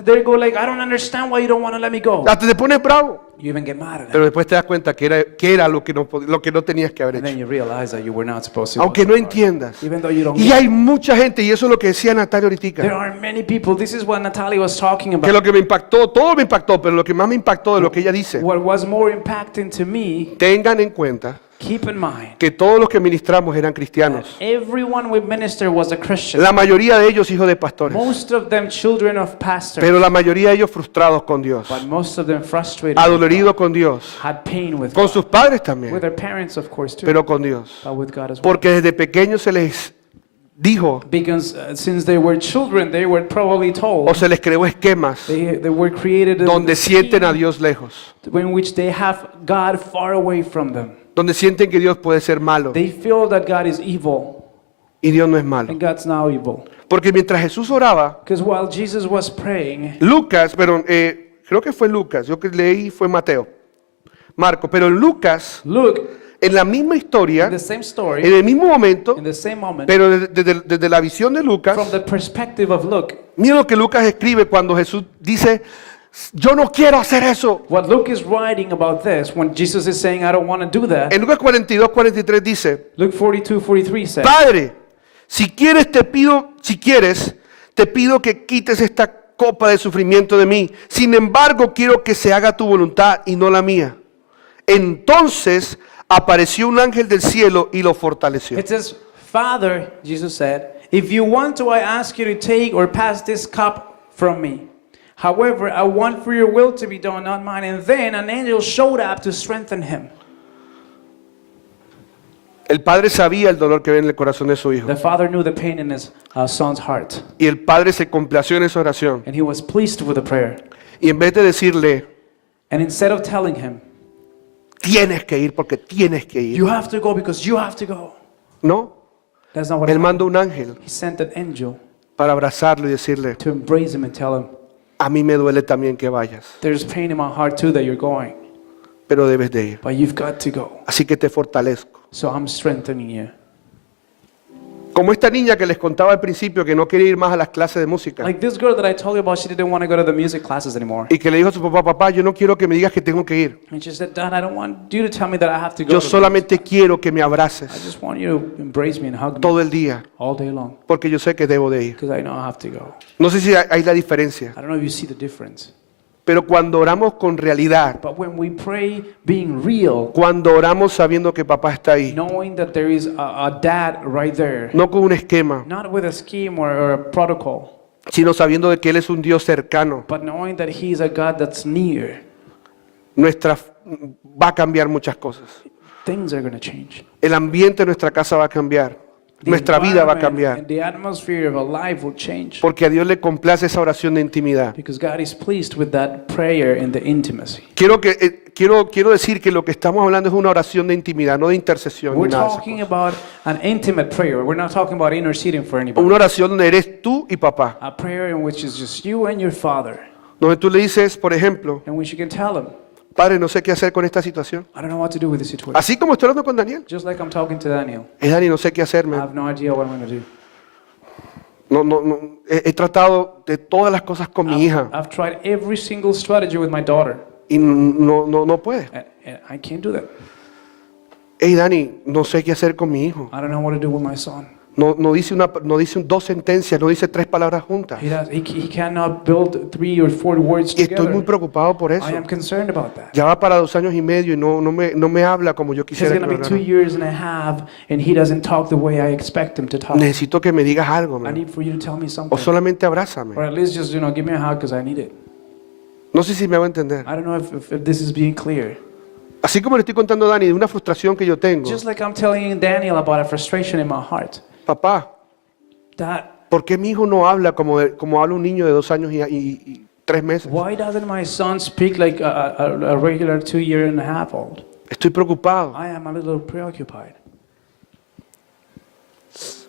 They go like, I don't understand why you don't want to let me go. Hasta te pones bravo. You even get mad at them. Pero después te das cuenta que era lo que no tenías que haber And then hecho. you realize that you were not supposed to. Aunque no entiendas. Even though you don't Y get hay mucha gente, y eso es lo que decía Natalia There ahorita, are many people. This is what Natalie was talking que about. lo que me impactó, todo me impactó, pero lo que más me impactó de lo que ella dice, What was more impacting to me, tengan en cuenta keep in mind, que todos los que ministramos eran cristianos. everyone we minister was a Christian. La mayoría de ellos hijos de pastores, Most of them children of pastors, pero la mayoría de ellos frustrados con Dios, but most of them frustrated, with adoloridos con Dios, God, had pain with con God, sus padres with también, their parents, of course, too, pero con Dios. but with God as well. Porque desde pequeños se les dijo Because since they were children, they were probably told, o se les creó esquemas they were created in donde the sienten a scheme Dios lejos, in which they have God far away from them. donde sienten que Dios puede ser malo They feel that God is evil, y Dios no es malo. and God's now evil. Porque mientras Jesús oraba, Because while Jesus was praying, Lucas, creo que fue Lucas, yo que leí fue Mateo, Marco, pero en Lucas, Luke, en la misma historia, in the same story, en el mismo momento, in the same moment, pero desde la visión de Lucas, from the perspective of Luke, mira lo que Lucas escribe cuando Jesús dice, yo no quiero hacer eso. what Luke is writing about this, when Jesus is saying, I don't want to do that, En Lucas 42, 43 dice, Luke 42:43 says, Padre, si quieres, te pido que quites esta copa de sufrimiento de mí. Sin embargo, quiero que se haga tu voluntad y no la mía. Entonces apareció un ángel del cielo y lo fortaleció. it says, Father, Jesus said, if you want to, I ask you to take or pass this cup from me. However, I want for your will to be done, not mine. And then an angel showed up to strengthen him. El padre sabía el dolor que había en el corazón de su hijo. The father knew the pain in his son's heart, Y el padre se complació en esa oración. and he was pleased with the prayer. Y en vez de decirle, And instead of telling him, tienes que ir porque tienes que ir. you have to go because you have to go, No, that's not what él happened. mandó un ángel He sent an angel para abrazarlo y decirle, to embrace him and tell him, a mí me duele también que vayas, there's pain in my heart too that you're going, pero debes de ir. but you've got to go. Así que te fortalezco. So I'm strengthening you. Como esta niña que les contaba al principio que no quería ir más a las clases de música. Like this girl that I told you about, she didn't want to go to the music classes anymore. Y que le dijo a su papá, papá, yo no quiero que me digas que tengo que ir. And she said, Dad, I don't want you to tell me that I have to go. Yo to the solamente quiero que me music. I abraces just want you to embrace me and hug me todo el día, all day long porque yo sé que debo de ir. because I know I have to go. No sé si hay la diferencia, I don't know if you see the difference. pero cuando oramos con realidad, But when we pray being real, cuando oramos sabiendo que papá está ahí, knowing that there is a dad right there, no con un esquema, not with a scheme or a protocol, sino sabiendo de que Él es un Dios cercano, but knowing that He's a God that's near, va a cambiar muchas cosas. things are going to change. El ambiente de nuestra casa va a cambiar, The nuestra vida va a environment cambiar, and the atmosphere of a life will change porque a Dios le complace esa oración de intimidad. because God is pleased with that prayer and the intimacy. Quiero decir que lo que estamos hablando es una oración de intimidad, no de intercesión. We're Ni nada de esas talking cosas. about an intimate prayer. We're not talking about interceding for anybody. Una oración donde eres tú y papá. A prayer in which is just you and your Father, Donde tú le dices, por ejemplo, in which you can tell Him, Padre, no sé qué hacer con esta situación. I don't know what to do with this situation. Así como estoy hablando con Daniel. Just like I'm talking to Daniel, Dani, no sé qué I hacerme. have no idea what I'm going to do. No, he tratado de todas las cosas con mi hija I've tried every single strategy with my daughter, y no puede. and I can't do that. Hey, Dani, no sé qué hacer con mi hijo. I don't know what to do with my son. No dice dos sentencias, no dice 3 palabras juntas. He cannot build 3 or 4 words Y estoy muy together. preocupado por eso. I am concerned about that. Ya va para 2 años y medio y no me habla como yo It's quisiera going que to me be 2 hablara. years and a half, and he doesn't talk the way I expect him to talk. Necesito que me digas algo, I man. need for you to tell me O something. solamente abrázame. Or at least just, give me a hug because I need it. No sé si me hago entender. I don't know if this is being clear. Así como le estoy contando a Dani de una frustración que yo tengo. Just like I'm telling Daniel about a frustration in my heart. Papá, That ¿por qué mi hijo no habla como habla un niño de 2 años y 3 meses? why doesn't my son speak like a regular 2-year-and-a-half-old? Estoy preocupado. I am a little preoccupied.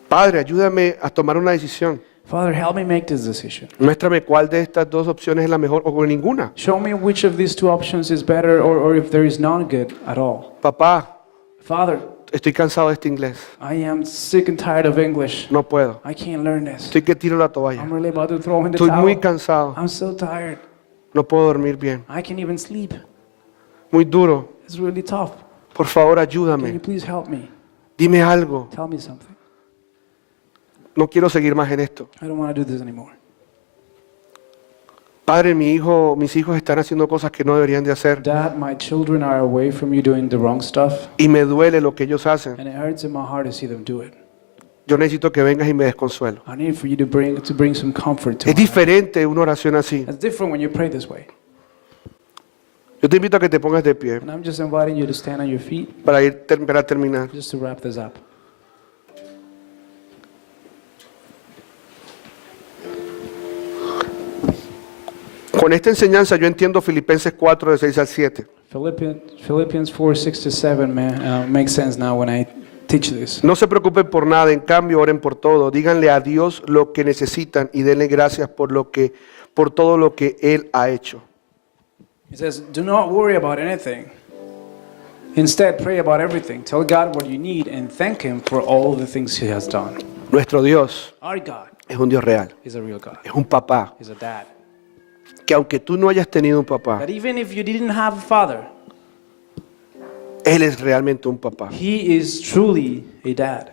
Padre, ayúdame a tomar una decisión. Father, help me make this decision. Muéstrame cuál de estas 2 opciones es la mejor o ninguna. Show me which of these 2 options is better or if there is none good at all. Papá, Father, estoy cansado de este inglés. I am sick and tired of English. No puedo. I can't learn this. Estoy que tiro la toalla. I'm really about to throw in the Estoy muy towel. cansado. I'm so tired. No puedo dormir bien. I can't even sleep. Muy duro. It's really tough. Por favor, Can you ayúdame. please help me? Dime algo. Tell me something. No quiero seguir más en esto. I don't want to do this anymore. Padre, mis hijos están haciendo cosas que no deberían de hacer. Dad, my children are away from you doing the wrong stuff, Y me duele lo que ellos hacen. and it hurts in my heart to see them do it. Yo necesito que vengas y me des consuelo. I need for you to bring some comfort to Es my life. diferente una oración así. It's different when you pray this way. Yo te invito a que te pongas de pie And I'm just inviting you to stand on your feet para terminar. just to wrap this up. Con esta enseñanza yo entiendo Filipenses 4, de 6 al 7. Philippians 4:6-7 makes sense now when I teach this. No se preocupen por nada, en cambio oren por todo. Díganle a Dios lo que necesitan y denle gracias por todo lo que Él ha hecho. It says, "Do not worry about anything. Instead, pray about everything. Tell God what you need and thank Him for all the things He has done." Nuestro Dios Our God es un Dios real, is a real God. es un papá, He's a dad. que aunque tú no hayas tenido un papá, That even if you didn't have a father, Él es realmente un papá He is truly a dad.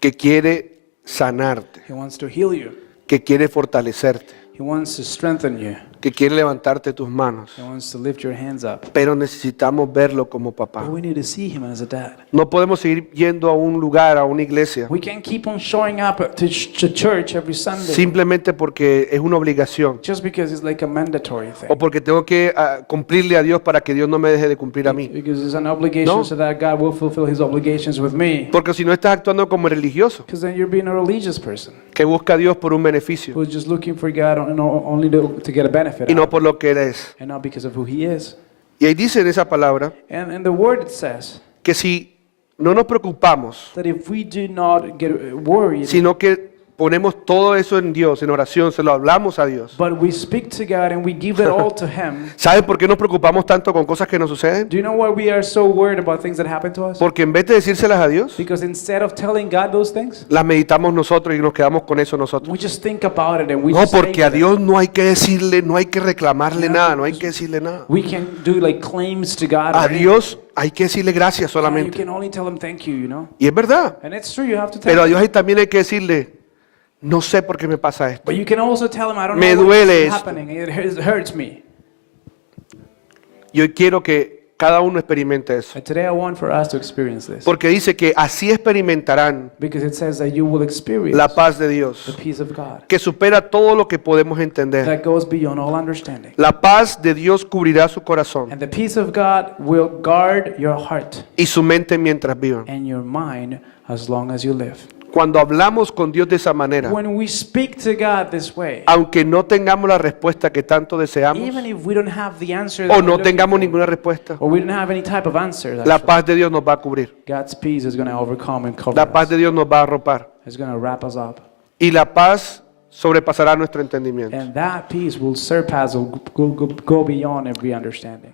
que quiere sanarte, He wants to heal you. que quiere fortalecerte, He wants to strengthen you. que quiere levantarte tus manos. He wants to lift your hands up. Pero necesitamos verlo como papá. But we need to see Him as a dad. No podemos seguir yendo a un lugar, a una iglesia, We can't keep on showing up to church every Sunday simplemente porque es una obligación just because it's like a mandatory thing. o porque tengo que cumplirle a Dios para que Dios no me deje de cumplir a mí. Because it's an obligation No. so that God will fulfill His obligations with me. Porque si no estás actuando como religioso, Because then you're being a religious person que busca a Dios por un beneficio who's just looking for God only to get a benefit y no out of por lo que Él es. it, and not because of who He is. Y ahí dice en esa palabra And in the Word it says que si no nos preocupamos, that if we do not get worried, sino que ponemos todo eso en Dios, en oración, se lo hablamos a Dios. but we speak to God and we give it all to Him, ¿Saben por qué nos preocupamos tanto con cosas que nos suceden? do you know why we are so worried about things that happen to us? Porque en vez de decírselas a Dios, Because instead of telling God those things, las meditamos nosotros y nos quedamos con eso nosotros. we just think about it and we No, just porque say a that. Dios no hay que decirle, no hay que reclamarle Yeah, nada, no hay because- que decirle nada. We can do like claims to God. A or Dios hay que decirle gracias you solamente. can only tell Him thank you, you know? Y es verdad. And it's true, you have to tell Pero a Him. Dios ahí también hay que decirle, no sé por qué me pasa esto. But you can also tell Him, I don't Me know duele what's esto. happening. It hurts me. Yo quiero que cada uno experimente eso. And today I want for us to experience this. Porque dice que así experimentarán Because it says that you will experience la paz de the Dios, peace of God que supera todo lo que podemos entender. that goes beyond all understanding. La paz de Dios cubrirá su corazón And the peace of God will guard your heart y su mente mientras vivan. and your mind as long as you live. Cuando hablamos con Dios de esa manera, When we speak to God this way, aunque no tengamos la respuesta que tanto deseamos even if we don't have the answer that o we're no looking tengamos for, ninguna respuesta, or we don't have any type of answer, la actually, paz de Dios nos va a cubrir. God's peace is going to overcome and cover La paz us. de Dios nos va a arropar It's going to wrap us up. y la paz sobrepasará nuestro entendimiento. And that peace will surpass, will go beyond every understanding.